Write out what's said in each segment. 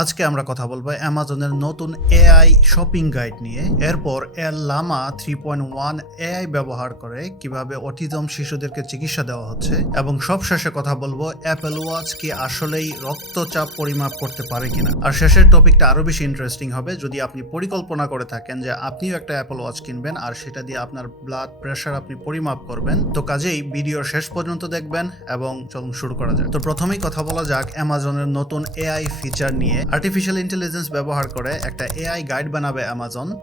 আজকে আমরা কথা বলবো অ্যামাজনের নতুন এআই শপিং গাইড নিয়ে। এরপর লামা 3.1 এআই ব্যবহার করে কিভাবে অটিজম শিশুদেরকে চিকিৎসা দেওয়া হচ্ছে, এবং সবশেষে কথা বলবো অ্যাপল ওয়াচ কি আসলেই রক্তচাপ পরিমাপ করতে পারে কিনা। আর শেষের টপিকটা আরো বেশি ইন্টারেস্টিং হবে যদি আপনি পরিকল্পনা করে থাকেন যে আপনিও একটা অ্যাপল ওয়াচ কিনবেন আর সেটা দিয়ে আপনার ব্লাড প্রেশার আপনি পরিমাপ করবেন। তো কাজেই ভিডিওর শেষ পর্যন্ত দেখবেন এবং চলুন শুরু করা যাক। তো প্রথমেই কথা বলা যাক অ্যামাজনের নতুন এআই ফিচার নিয়ে। আর্টিফিশিয়াল ইন্টেলিজেন্স ব্যবহার করে একটা এআই গাইড বানাবে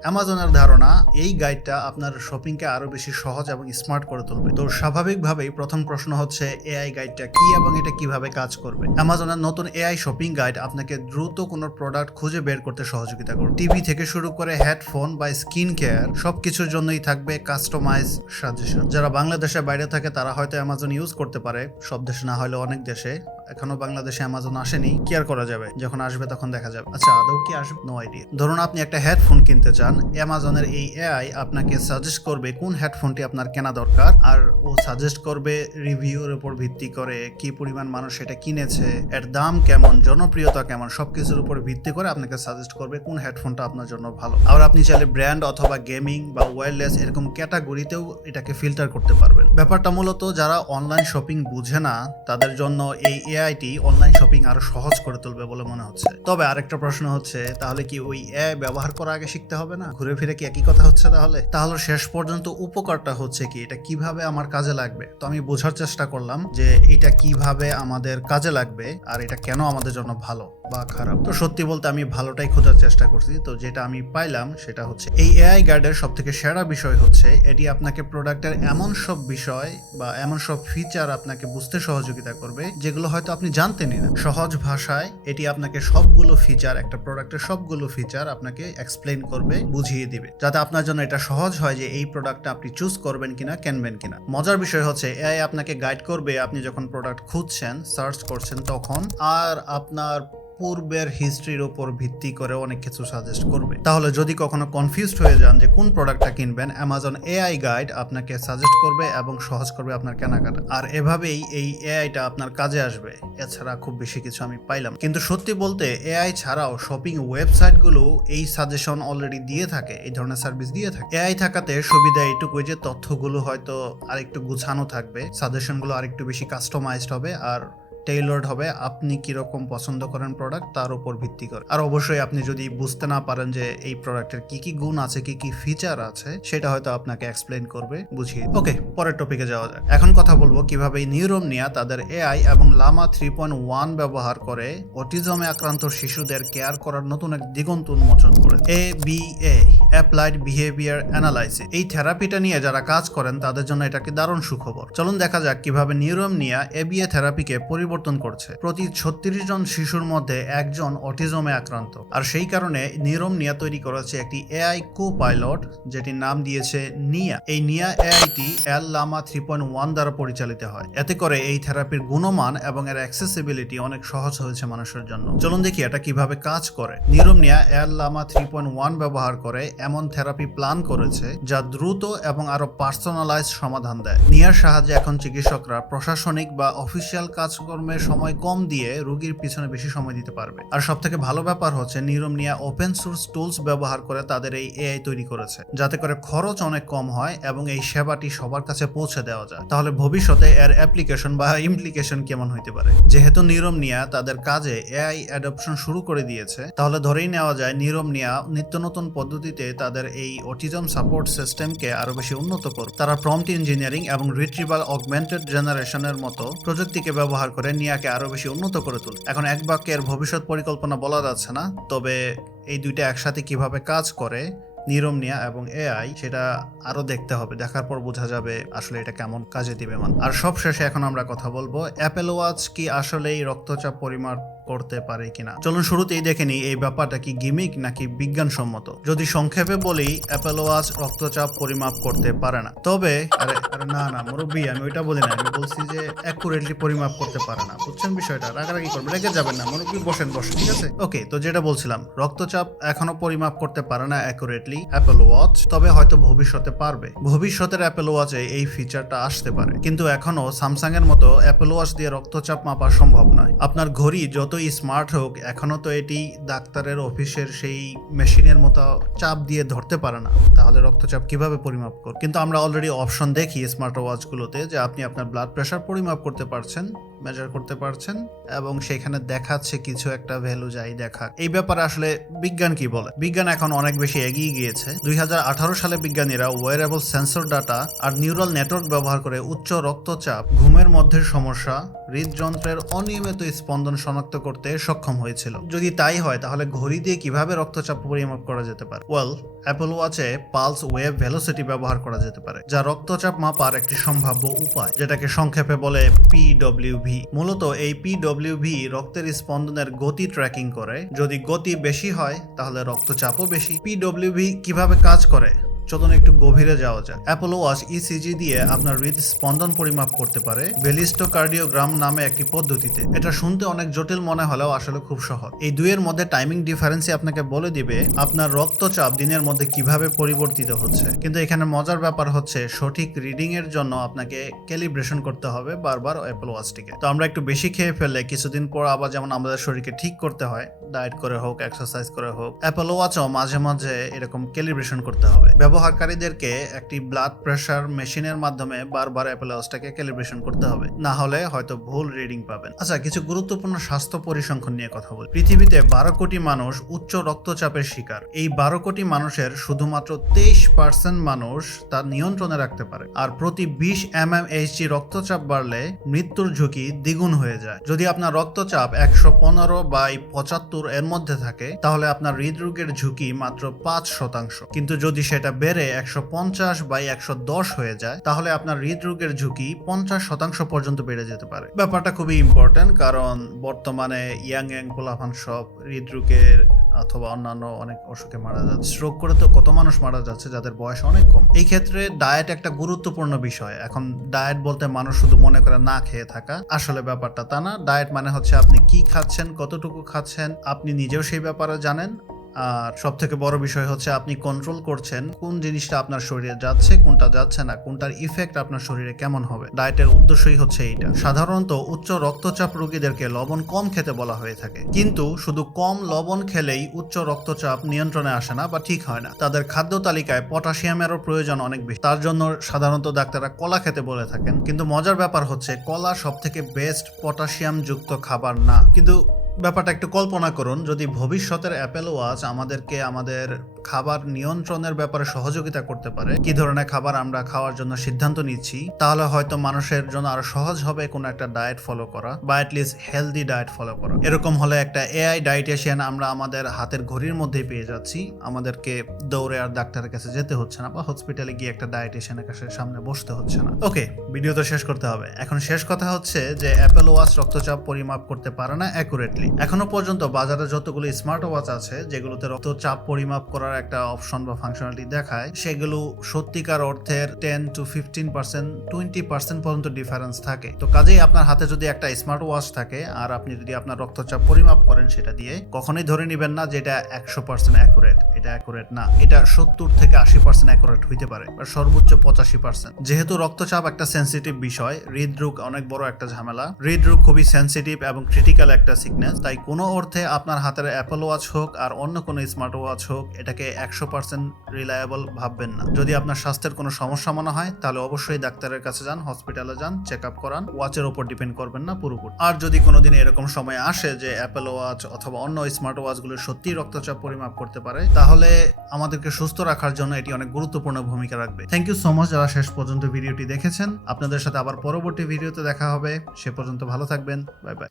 অ্যামাজনের ধারণা এই গাইডটা আপনার শপিংকে আরো বেশি সহজ এবং স্মার্ট করে তুলবে। তো স্বাভাবিকভাবেই প্রথম প্রশ্ন হচ্ছে এআই গাইডটা কি এবং এটা কিভাবে কাজ করবে। অ্যামাজনের নতুন এআই শপিং গাইড আপনাকে দ্রুত কোনো প্রোডাক্ট খুঁজে বের করতে সহযোগিতা করবে। টিভি থেকে শুরু করে হেডফোন বা স্কিন কেয়ার সবকিছুর জন্যই থাকবে কাস্টমাইজ সাজেশন। যারা বাংলাদেশের বাইরে থাকে তারা হয়তো অ্যামাজন ইউজ করতে পারে, সব দেশে না হলেও অনেক দেশে। এখনো বাংলাদেশে অ্যামাজন আসেনি, কি আর করা যাবে, যখন আসবে তখন দেখা যাবে। আচ্ছা, আদৌ কি আসবে নো আইডিয়া। ধরুন আপনি একটা হেডফোন কিনতে চান, অ্যামাজনের এই এআই আপনাকে সাজেস্ট করবে কোন হেডফোনটি আপনার কেনা দরকার, আর ও সাজেস্ট করবে রিভিউর উপর ভিত্তি করে কি পরিমাণ মানুষ এটা কিনেছে, এর দাম কেমন, জনপ্রিয়তা কেমন, সবকিছুর উপর ভিত্তি করে আপনাকে সাজেস্ট করবে কোন হেডফোনটা আপনার জন্য ভালো। আর আপনি চাইলে ব্র্যান্ড অথবা গেমিং বা ওয়্যারলেস এরকম ক্যাটাগরিতেও এটাকে ফিল্টার করতে পারবেন। ব্যাপারটা মূলত যারা অনলাইন শপিং বুঝে না তাদের জন্য এই এআইটি অনলাইন শপিং আরো সহজ করে তুলবে বলে মনে হচ্ছে। তবে আরেকটা প্রশ্ন হচ্ছে, তাহলে কি ওই এআই ব্যবহার করা আগে শিখতে হবে না? ঘুরে ফিরে কি একই কথা হচ্ছে? তাহলে শেষ পর্যন্ত উপকারটা হচ্ছে কি, এটা কিভাবে আমার কাজে লাগবে। তো আমি বোঝার চেষ্টা করলাম যে এটা কিভাবে আমাদের কাজে লাগবে আর এটা কেন আমাদের জন্য ভালো বা খারাপ। তো সত্যি বলতে আমি ভালোটাই খোঁজার চেষ্টা করছি। তো যেটা আমি পাইলাম সেটা হচ্ছে এই এআই গাইডের সব থেকে সেরা বিষয় হচ্ছে এটি আপনাকে প্রোডাক্টের এমন সব বিষয় বা এমন সব ফিচার আপনাকে বুঝতে সহযোগিতা করবে যেগুলো হয়তো আপনি জানতেনই না। সহজ ভাষায় এটি আপনাকে সবগুলো ফিচার, একটা প্রোডাক্টের সবগুলো ফিচার আপনাকে এক্সপ্লেইন করবে, বুঝিয়ে দিবে, যাতে আপনার জন্য এটা সহজ হয় যে এই প্রোডাক্টটা আপনি চুজ করবেন কিনা, কিনবেন কিনা। মজার বিষয় হচ্ছে এআই আপনাকে গাইড করবে আপনি যখন প্রোডাক্ট খুঁজছেন, সার্চ করছেন তখন, আর আপনার পূর্বের হিস্ট্রির উপর ভিত্তি করে অনেক কিছু সাজেস্ট করবে। তাহলে যদি কখনো কনফিউজড হয়ে যান যে কোন প্রোডাক্টটা কিনবেন, অ্যামাজন এআই গাইড আপনাকে সাজেস্ট করবে এবং সহজ করবে আপনার কেনাকাটা। আর এভাবেই এই এআইটা আপনার কাজে আসবে। এছাড়া খুব বেশি কিছু আমি পাইলাম। কিন্তু সত্যি বলতে এআই ছাড়াও শপিং ওয়েবসাইটগুলো এই সাজেশন অলরেডি দিয়ে থাকে, এই ধরনের সার্ভিস দিয়ে থাকে। এআই থাকাতে সুবিধা এইটুকুই যে তথ্যগুলো হয়তো আরেকটু গুছানো থাকবে, সাজেশনগুলো আরেকটু বেশি কাস্টমাইজড হবে আর টেইলর্ড হবে আপনি কিরকম পছন্দ করেন প্রোডাক্ট তার উপর ভিত্তি করে। আর অবশ্যই আপনি যদি বুঝতে না পারেন যে এই প্রোডাক্টের কি কি গুণ আছে, কি কি ফিচার আছে, সেটা হয়তো আপনাকে এক্সপ্লেইন করবে, বুঝিয়ে। ওকে, পরের টপিকে যাওয়া যাক। এখন কথা বলবো কিভাবে নিউরোমনিয়া তাদের এআই এবং লামা 3.1 ব্যবহার করে অটিজমে আক্রান্ত শিশুদের কেয়ার করার নতুন এক দিগন্ত উন্মোচন করে। ABA অ্যাপ্লাইড বিহেভিয়ার অ্যানালাইসিস এই থেরাপিটা নিয়ে যারা কাজ করেন তাদের জন্য এটা কি দারুণ সুখবর। চলুন দেখা যাক কিভাবে নিউরোমনিয়া ABA থেরাপিকে পরিবর্তন করছে। প্রতি 36 জন শিশুর মধ্যে একজন অটিজমে আক্রান্ত, আর সেই কারণে নিউরোমনিয়া তৈরি করেছে একটি এআই কো-পাইলট যেটির নাম দিয়েছে নিয়া। এই নিয়া এআইটি লামা 3.1 দ্বারা পরিচালিত হয়। এতে করে এই থেরাপির গুণমান এবং এর অ্যাক্সেসিবিলিটি অনেক সহজ হয়েছে মানুষের জন্য। চলুন দেখি এটা কিভাবে কাজ করে। নিউরোমনিয়া লামা 3.1 ব্যবহার করে এমন থেরাপি প্ল্যান করেছে যা দ্রুত এবং আরো পার্সোনালাইজ সমাধান দেয়। নিয়ার সাহায্যে এখন চিকিৎসকরা প্রশাসনিক বা অফিসিয়াল কাজকর্মের সময় কম দিয়ে রোগীর পিছনে বেশি সময় দিতে পারবে। আর সব থেকে ভালো ব্যাপার হচ্ছে নিউরোমনিয়া ওপেন সোর্স টুলস ব্যবহার করে তাদের এই এআই তৈরি করেছে, যাতে করে খরচ অনেক কম হয় এবং এই সেবাটি সবার কাছে পৌঁছে দেওয়া যায়। তাহলে ভবিষ্যতে এর অ্যাপ্লিকেশন বা ইমপ্লিকেশন কেমন হইতে পারে। যেহেতু নিউরোমনিয়া তাদের কাজে এআই অ্যাডপশন শুরু করে দিয়েছে, তাহলে ধরেই নেওয়া যায় নিউরোমনিয়া নিত্য নতুন পদ্ধতিতে তাদের এই অটিজম সাপোর্ট সিস্টেমকে আরো বেশি উন্নত করবে। তারা প্রম্পট ইঞ্জিনিয়ারিং এবং রিট্রিভাল অগমেন্টেড জেনারেশনের মতো প্রযুক্তিকে ব্যবহার করে নিয়াকে আরো বেশি উন্নত করে তুলে। এখন এক বাক্যের ভবিষ্যৎ পরিকল্পনা বলা যাচ্ছে না, তবে এই দুইটা একসাথে কিভাবে কাজ করে নিউরোমনিয়া এবং এআই সেটা আরো দেখতে হবে। দেখার পর বোঝা যাবে আসলে এটা কেমন কাজে দিবে। আর সবশেষে এখন আমরা কথা বলবো অ্যাপল ওয়াচ কি আসলেই রক্তচাপ পরিমাপ করতে পারে কিনা। চলুন শুরুতেই দেখে নিই এই ব্যাপারটা কি গিমিক নাকি বিজ্ঞানসম্মত। যদি সংক্ষেপে বলি, অ্যাপল ওয়াচ রক্তচাপ পরিমাপ করতে পারে না। তবে আরে না মুরব্বী, আমি ওইটা বলি না, আমি বলছি যে অ্যাকুরেটলি পরিমাপ করতে পারে না। বুঝছেন বিষয়টা? রাগারাগি করবেন, রেগে যাবেন না মুরব্বী, বসেন, ঠিক আছে? ওকে, তো যেটা বলছিলাম, রক্তচাপ এখনো পরিমাপ করতে পারে না অ্যাকুরেটলি অ্যাপল ওয়াচ, তবে হয়তো ভবিষ্যতে পারবে। ভবিষ্যতের অ্যাপল ওয়াচে এই ফিচারটা আসতে পারে, কিন্তু এখনো স্যামসাং এর মতো অ্যাপল ওয়াচ দিয়ে রক্তচাপ মাপা সম্ভব নয়। আপনার ঘড়ি যতই যতই স্মার্ট হোক এখনো তো এটি ডাক্তারের অফিসের সেই মেশিনের মতো চাপ দিয়ে ধরতে পারে না, তাহলে রক্তচাপ কিভাবে পরিমাপ করবে? কিন্তু আমরা অলরেডি অপশন দেখি স্মার্ট ওয়াচগুলোতে যে আপনি আপনার ব্লাড প্রেশার পরিমাপ করতে পারছেন, মেজার করতে পারছেন, এবং সেখানে দেখাচ্ছে কিছু একটা ভ্যালু যাই দেখা। এই ব্যাপারে আসলে বিজ্ঞান কি বলে? বিজ্ঞান এখন অনেক বেশি এগিয়ে গিয়েছে। 2018 সালে বিজ্ঞানীরা ওয়্যারেবল সেন্সর ডাটা আর নিউরাল নেটওয়ার্ক ব্যবহার করে উচ্চ রক্তচাপ, ঘুমের মধ্যে সমস্যা, হৃদযন্ত্রের অনিয়মিত স্পন্দন শনাক্ত করতে সক্ষম হয়েছিল। যদি তাই হয় তাহলে ঘড়ি দিয়ে কিভাবে রক্তচাপ পরিমাপ করা যেতে পারে? অ্যাপল ওয়াচে পালস ওয়েভ ভেলোসিটি ব্যবহার করা যেতে পারে, যা রক্তচাপ মাপার একটি সম্ভাব্য উপায়, যেটাকে সংক্ষেপে বলে PWV। মূলত এই PWV রক্তের স্পন্দনের গতি ট্র্যাকিং করে। যদি গতি বেশি হয় তাহলে রক্তচাপও বেশি। PWV কিভাবে কাজ করে চলুন একটু গভীরে যাওয়া যায়। অ্যাপল ওয়াচ ইসিজি দিয়ে আপনার হৃদস্পন্দন পরিমাপ করতে পারে বেলিস্টোকার্ডিওগ্রাম নামে একটি পদ্ধতিতে। এটা শুনতে অনেক জটিল মনে হলেও আসলে খুব সহজ। এই দুইয়ের মধ্যে টাইমিং ডিফারেন্সই আপনাকে বলে দিবে আপনার রক্তচাপ দিনের মধ্যে কিভাবে পরিবর্তিত হচ্ছে। কিন্তু এখানে মজার ব্যাপার হচ্ছে সঠিক রিডিং এর জন্য আপনাকে ক্যালিব্রেশন করতে হবে বারবার অ্যাপল ওয়াচটিকে। তো আমরা একটু বেশি খেয়ে ফেললে কিছুদিন পর আবার যেমন আমাদের শরীরকে ঠিক করতে হয়, ডায়েট করে হোক, এক্সারসাইজ করে হোক, অ্যাপল ওয়াচও মাঝে মাঝে এরকম ক্যালিব্রেশন করতে হবে। ব্যবহারকারীদেরকে একটি ব্লাড প্রেশার মেশিনের মাধ্যমে বারবার অ্যাপল ওয়াচটাকে ক্যালিব্রেশন করতে হবে, না হলে হয়তো ভুল রিডিং পাবেন। আচ্ছা, কিছু গুরুত্বপূর্ণ স্বাস্থ্য পরিসংখ্যান নিয়ে কথা বলি। পৃথিবীতে 12 কোটি মানুষ উচ্চ রক্তচাপের শিকার। এই 12 কোটি মানুষের শুধুমাত্র 23% মানুষ তার নিয়ন্ত্রণে রাখতে পারে। আর প্রতি 20 mmHg রক্তচাপ বাড়লে মৃত্যুর ঝুঁকি দ্বিগুণ হয়ে যায়। যদি আপনার রক্তচাপ 115/75 এর মধ্যে থাকে তাহলে আপনার হৃদরোগের ঝুঁকি মাত্র 5%। কিন্তু যদি সেটা বেড়ে 150/110 হয়ে যায় তাহলে আপনার হৃদরোগের ঝুঁকি 50% পর্যন্ত বেড়ে যেতে পারে। ব্যাপারটা খুবই ইম্পর্টেন্ট, কারণ বর্তমানে ইয়াং পোলাপান সব হৃদরোগের অথবা অন্যান্য অনেক অসুখে মারা যাচ্ছে। স্ট্রোক করে তো কত মানুষ মারা যাচ্ছে যাদের বয়স অনেক কম। এই ক্ষেত্রে ডায়েট একটা গুরুত্বপূর্ণ বিষয়। এখন ডায়েট বলতে মানুষ শুধু মনে করে না খেয়ে থাকা, আসলে ব্যাপারটা তা না। ডায়েট মানে হচ্ছে আপনি কি খাচ্ছেন, কতটুকু খাচ্ছেন, আপনি নিজেও সেই ব্যাপারে জানেন। আর সব থেকে বড় বিষয় হচ্ছে আপনি কন্ট্রোল করছেন কোন জিনিসটা আপনার শরীরে যাচ্ছে, কোনটা যাচ্ছে না, কোনটার ইফেক্ট আপনার শরীরে কেমন হবে। ডায়েটের উদ্দেশ্যই হচ্ছে এইটা। সাধারণত উচ্চ রক্তচাপ রোগীদেরকে লবণ কম খেতে বলা হয়ে থাকে, কিন্তু শুধু কম লবণ খেলেই উচ্চ রক্তচাপ নিয়ন্ত্রণে আসে না বা ঠিক হয় না। তাদের খাদ্য তালিকায় পটাশিয়ামেরও প্রয়োজন অনেক বেশি। তার জন্য সাধারণত ডাক্তাররা কলা খেতে বলে থাকেন। কিন্তু মজার ব্যাপার হচ্ছে কলা সব থেকে বেস্ট পটাশিয়াম যুক্ত খাবার না। কিন্তু ব্যাপারটা একটু কল্পনা করুন, যদি ভবিষ্যতের অ্যাপল ওয়াচ আমাদেরকে আমাদের খাবার নিয়ন্ত্রণের ব্যাপারে সহযোগিতা করতে পারে, কি ধরনের খাবার আমরা খাওয়ার জন্য সিদ্ধান্ত নিচ্ছি, তাহলে হয়তো মানুষের জন্য আরো সহজ হবে কোনো একটা ডায়েট ফলো করা বা অ্যাটলিস্ট হেলদি ডায়েট ফলো করা। এরকম হলে একটা এআই ডায়েটিশিয়ান আমরা আমাদের হাতের ঘড়ির মধ্যেই পেয়ে যাচ্ছি। আমাদেরকে দৌড়ে আর ডাক্তারের কাছে যেতে হচ্ছে না বা হসপিটালে গিয়ে একটা ডায়েটিশিয়ানের কাছে সামনে বসতে হচ্ছে না। ওকে, ভিডিও তো শেষ করতে হবে। এখন শেষ কথা হচ্ছে যে অ্যাপল ওয়াচ রক্তচাপ পরিমাপ করতে পারে না অ্যাকুরেটলি। এখনো পর্যন্ত বাজারে যতগুলো স্মার্ট ওয়াচ আছে যেগুলোতে রক্তচাপ পরিমাপ করার একটা অপশন বা ফাংশনালিটি দেখায়, সেগুলো সত্যিকার অর্থের 10 to 15%, 20% পর্যন্ত ডিফারেন্স থাকে। তো কাজেই আপনার হাতে যদি একটা স্মার্ট ওয়াচ থাকে আর আপনি যদি আপনার রক্তচাপ পরিমাপ করেন সেটা দিয়ে, কখনোই ধরে নেবেন না যে এটা 100% অ্যাকুরেট। এটা অ্যাকুরেট না, এটা 70 থেকে 80% অ্যাকুরেট হইতে পারে, বা সর্বোচ্চ 85%। যেহেতু রক্তচাপ একটা সেন্সিটিভ বিষয়, হৃদরোগ অনেক বড় একটা ঝামেলা, হৃদরোগ খুবই সেন্সিটিভ এবং ক্রিটিক্যাল একটা সিকনেস, তাই কোনো অর্থে আপনার হাতের অ্যাপল ওয়াচ হোক আর অন্য কোনো স্মার্ট ওয়াচ হোক, এটাকে 100% রিলায়েবল ভাববেন না। যদি আপনার স্বাস্থ্যের কোনো সমস্যা মনে হয় তাহলে অবশ্যই ডাক্তারের কাছে যান, হসপিটালে যান, চেক আপ করান। ওয়াচের উপর ডিপেন্ড করবেন না পুরোপুরি। আর যদি কোনোদিন এরকম সময় আসে যে অ্যাপল ওয়াচ অথবা অন্য স্মার্ট ওয়াচগুলো সত্যি রক্তচাপ পরিমাপ করতে পারে, তাহলে আমাদেরকে সুস্থ রাখার জন্য এটি অনেক গুরুত্বপূর্ণ ভূমিকা রাখবে। থ্যাংক ইউ সো মাচ যারা শেষ পর্যন্ত ভিডিওটি দেখেছেন। আপনাদের সাথে আবার পরবর্তী ভিডিওতে দেখা হবে। সে পর্যন্ত ভালো থাকবেন। Bye bye.